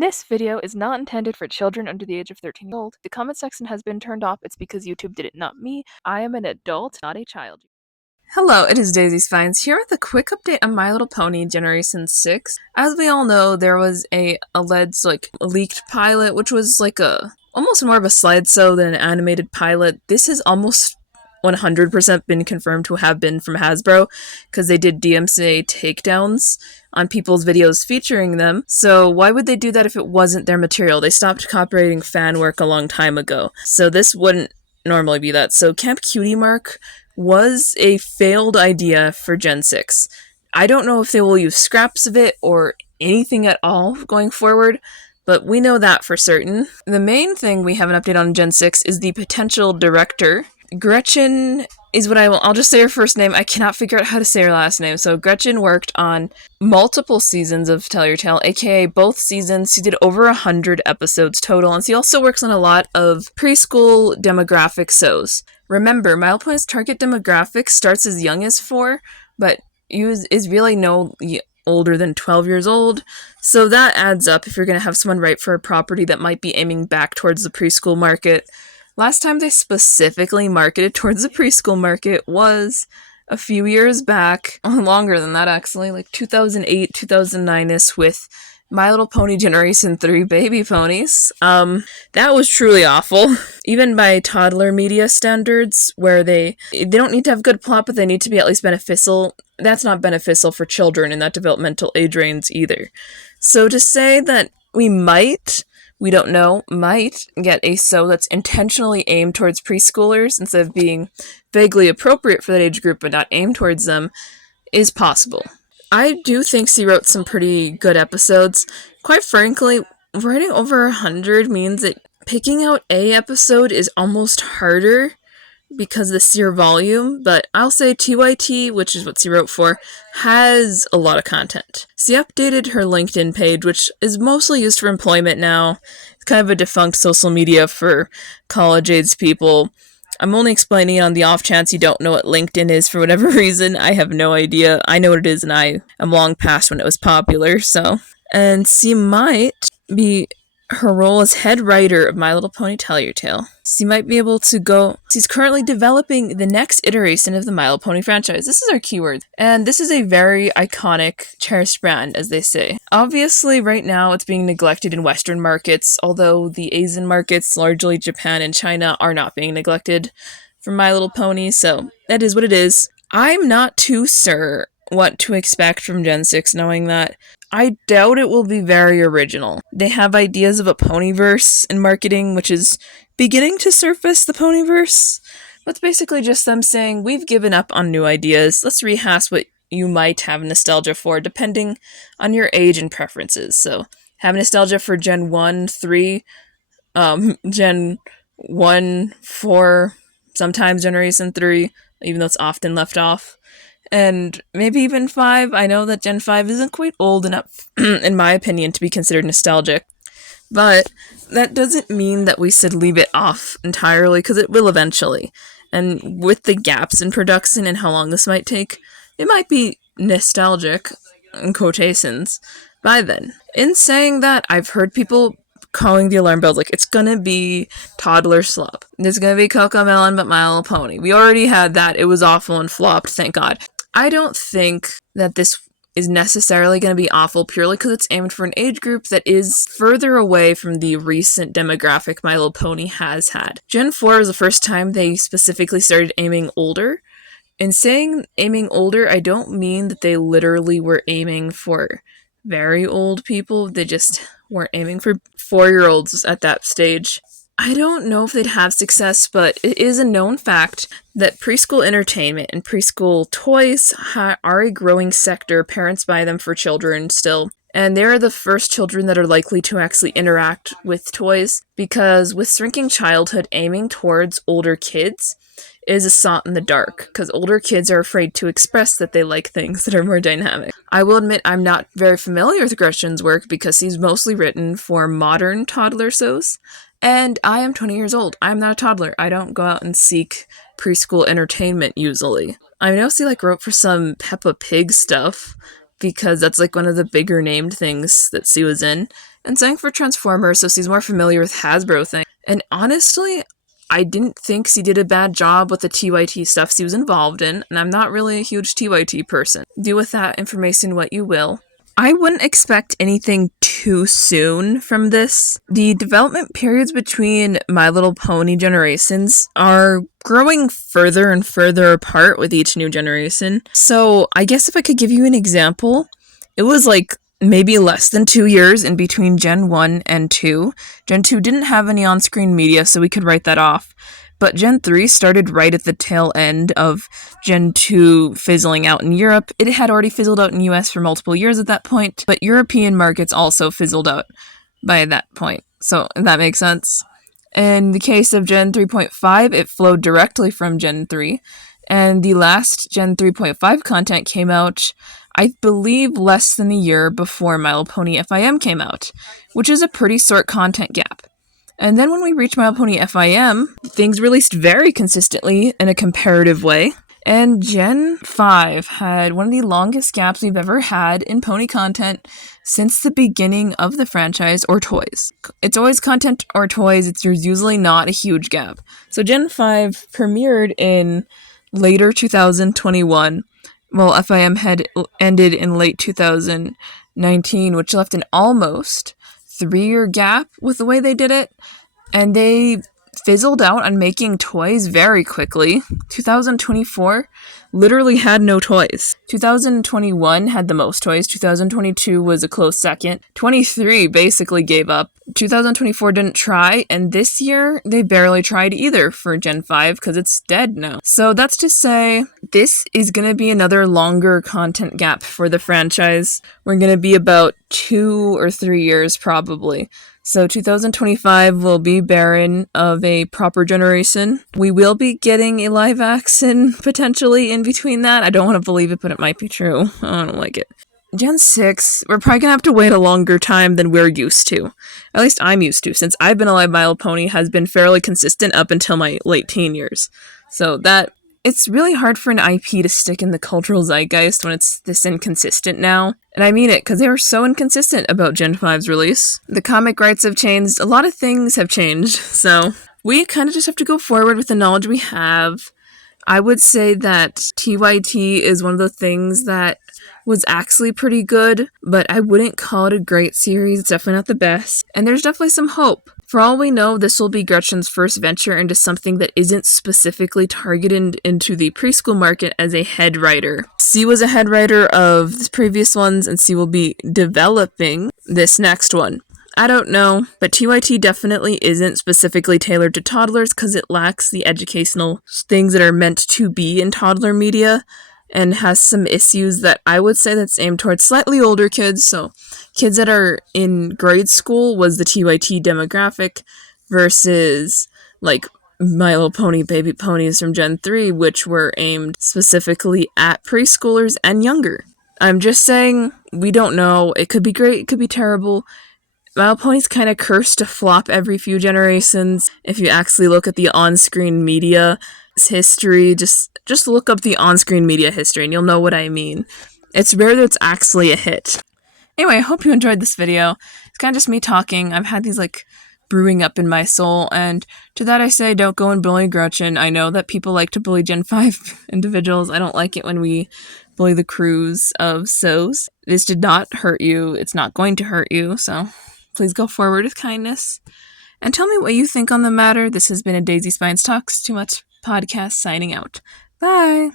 This video is not intended for children under the age of 13 years old. The comment section has been turned off. It's because YouTube did it, not me. I am an adult, not a child. Hello, it is Daisy Spines here with a quick update on My Little Pony Generation 6. As we all know, there was a alleged leaked pilot, which was almost more of a slideshow than an animated pilot. This has almost 100% been confirmed to have been from Hasbro, because they did DMCA takedowns on people's videos featuring them. So why would they do that if it wasn't their material? They stopped copyrighting fan work a long time ago. So this wouldn't normally be that. So Camp Cutie Mark was a failed idea for Gen 6. I don't know if they will use scraps of it or anything at all going forward, but we know that for certain. The main thing we have an update on Gen 6 is the potential director. Gretchen is what I'll just say her first name. I cannot figure out how to say her last name. So Gretchen worked on multiple seasons of Tell Your Tale, aka both seasons. She did over 100 episodes total, and she also works on a lot of preschool demographic shows. Remember, My Little Pony's target demographic starts as young as 4, but is really no older than 12 years old. So that adds up if you're going to have someone write for a property that might be aiming back towards the preschool market. Last time they specifically marketed towards the preschool market was a few years back, longer than that actually, like 2008, 2009-ish with My Little Pony Generation 3 Baby Ponies. That was truly awful. Even by toddler media standards, where they don't need to have good plot, but they need to be at least beneficial. That's not beneficial for children in that developmental age range either. So to say that we don't know, might get a show that's intentionally aimed towards preschoolers instead of being vaguely appropriate for that age group but not aimed towards them is possible. I do think she wrote some pretty good episodes. Quite frankly, writing over 100 means that picking out a episode is almost harder because of the sheer volume, but I'll say TYT, which is what she wrote for, has a lot of content. She updated her LinkedIn page, which is mostly used for employment now. It's kind of a defunct social media for college-age people. I'm only explaining it on the off chance you don't know what LinkedIn is for whatever reason. I have no idea. I know what it is, and I am long past when it was popular, so. And she might be her role as head writer of My Little Pony Tell Your Tale. She might be able to go. She's currently developing the next iteration of the My Little Pony franchise. This is our keyword. And this is a very iconic, cherished brand, as they say. Obviously, right now it's being neglected in Western markets, although the Asian markets, largely Japan and China, are not being neglected for My Little Pony, so that is what it is. I'm not too sure what to expect from Gen 6, knowing that I doubt it will be very original. They have ideas of a ponyverse in marketing, which is beginning to surface the ponyverse. That's basically just them saying, we've given up on new ideas. Let's rehash what you might have nostalgia for, depending on your age and preferences. So, have nostalgia for Gen 1, 3, Gen 1, 4, sometimes Generation 3, even though it's often left off. And maybe even 5. I know that Gen 5 isn't quite old enough, in my opinion, to be considered nostalgic. But that doesn't mean that we should leave it off entirely, because it will eventually. And with the gaps in production and how long this might take, it might be nostalgic, in quotations, by then. In saying that, I've heard people calling the alarm bells like, it's gonna be toddler slop. It's gonna be CoComelon but My Little Pony. We already had that. It was awful and flopped, thank God. I don't think that this is necessarily going to be awful purely because it's aimed for an age group that is further away from the recent demographic My Little Pony has had. Gen 4 was the first time they specifically started aiming older. In saying aiming older, I don't mean that they literally were aiming for very old people. They just weren't aiming for 4-year-olds at that stage. I don't know if they'd have success, but it is a known fact that preschool entertainment and preschool toys are a growing sector. Parents buy them for children still, and they're the first children that are likely to actually interact with toys, because with shrinking childhood, aiming towards older kids is a shot in the dark, because older kids are afraid to express that they like things that are more dynamic. I will admit I'm not very familiar with Gretchen's work because he's mostly written for modern toddler shows. And I am 20 years old. I'm not a toddler. I don't go out and seek preschool entertainment usually. I know she wrote for some Peppa Pig stuff because that's one of the bigger named things that she was in. and something for Transformers, so she's more familiar with Hasbro things. And honestly, I didn't think she did a bad job with the TYT stuff she was involved in, and I'm not really a huge TYT person. Do with that information what you will. I wouldn't expect anything too soon from this. The development periods between My Little Pony generations are growing further and further apart with each new generation. So I guess if I could give you an example, it was like maybe less than 2 years in between Gen 1 and 2. Gen 2 didn't have any on-screen media, so we could write that off. But Gen 3 started right at the tail end of Gen 2 fizzling out in Europe. It had already fizzled out in US for multiple years at that point, but European markets also fizzled out by that point. So that makes sense. In the case of Gen 3.5, it flowed directly from Gen 3, and the last Gen 3.5 content came out, I believe, less than a year before My Little Pony FIM came out, which is a pretty short content gap. And then when we reached My Little Pony FIM, things released very consistently in a comparative way. And Gen 5 had one of the longest gaps we've ever had in pony content since the beginning of the franchise or toys. It's always content or toys, there's usually not a huge gap. So Gen 5 premiered in later 2021, while FIM had ended in late 2019, which left an almost 3-year gap with the way they did it, and they fizzled out on making toys very quickly. 2024 literally had no toys. 2021 had the most toys. 2022 was a close second. 23 basically gave up. 2024 didn't try, and this year they barely tried either for Gen 5 because it's dead now. So that's to say, this is going to be another longer content gap for the franchise. We're going to be about 2 or 3 years probably. So 2025 will be barren of a proper generation. We will be getting a live action potentially in between that. I don't want to believe it, but it might be true. I don't like it. Gen 6, we're probably going to have to wait a longer time than we're used to. At least I'm used to, since I've been alive. My Little Pony has been fairly consistent up until my late teen years. So that, it's really hard for an IP to stick in the cultural zeitgeist when it's this inconsistent now. And I mean it, because they were so inconsistent about Gen 5's release. The comic rights have changed, a lot of things have changed, so we kind of just have to go forward with the knowledge we have. I would say that TYT is one of the things that was actually pretty good, but I wouldn't call it a great series. It's definitely not the best. And there's definitely some hope. For all we know, this will be Gretchen's first venture into something that isn't specifically targeted into the preschool market as a head writer. C was a head writer of the previous ones, and C will be developing this next one. I don't know, but TYT definitely isn't specifically tailored to toddlers because it lacks the educational things that are meant to be in toddler media, and has some issues that I would say that's aimed towards slightly older kids. So kids that are in grade school was the TYT demographic versus like My Little Pony Baby Ponies from Gen 3, which were aimed specifically at preschoolers and younger. I'm just saying, we don't know. It could be great, it could be terrible. My Little Pony's kind of cursed to flop every few generations. If you actually look at the on-screen media history, just look up the on-screen media history and you'll know what I mean. It's rare that it's actually a hit. Anyway, I hope you enjoyed this video. It's kind of just me talking. I've had these brewing up in my soul, and to that I say, don't go and bully Gretchen. I know that people like to bully Gen 5 individuals. I don't like it when we bully the crews of SOs. This did not hurt you. It's not going to hurt you, so please go forward with kindness. And tell me what you think on the matter. This has been a Daisy Spines Talks Too Much podcast signing out. Bye!